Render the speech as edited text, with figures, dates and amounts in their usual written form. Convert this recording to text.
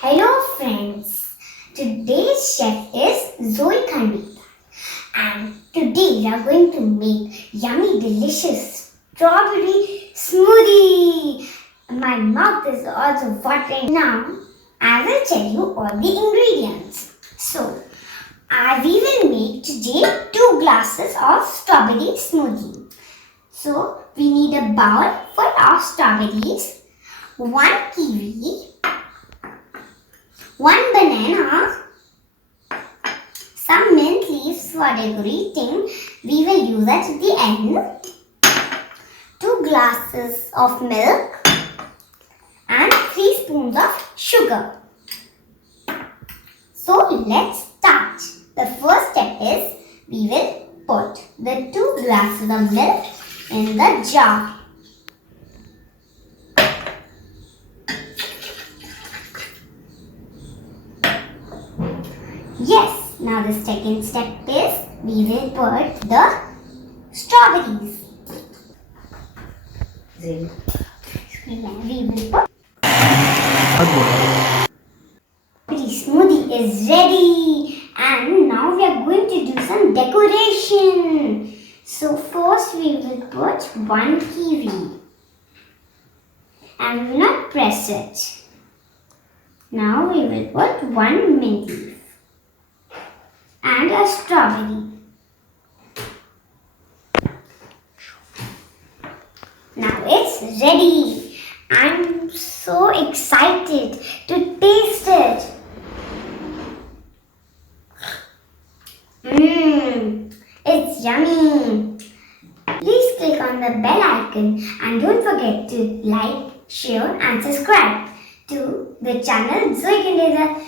Hello friends, today's chef is Zoey Khandelwal and today we are going to make yummy delicious strawberry smoothie. My mouth is also watering. Now I will tell you all the ingredients. So we will make today 2 glasses of strawberry smoothie. So we need a bowl full of strawberries, 1 kiwi, 1 banana, some mint leaves for decorating, we will use at the end, 2 glasses of milk and 3 spoons of sugar. So let's start. The first step is we will put the 2 glasses of milk in the jar. Yes, now the second step is we will put the strawberries. We will put. The smoothie is ready and now we are going to do some decoration. So first we will put 1 kiwi and we will not press it. Now we will put 1 mint leaf and a strawberry. Now it's ready. I'm so excited to taste it. It's yummy. Please click on the bell icon and don't forget to like, share and subscribe to the channel Zoey Khandelwal.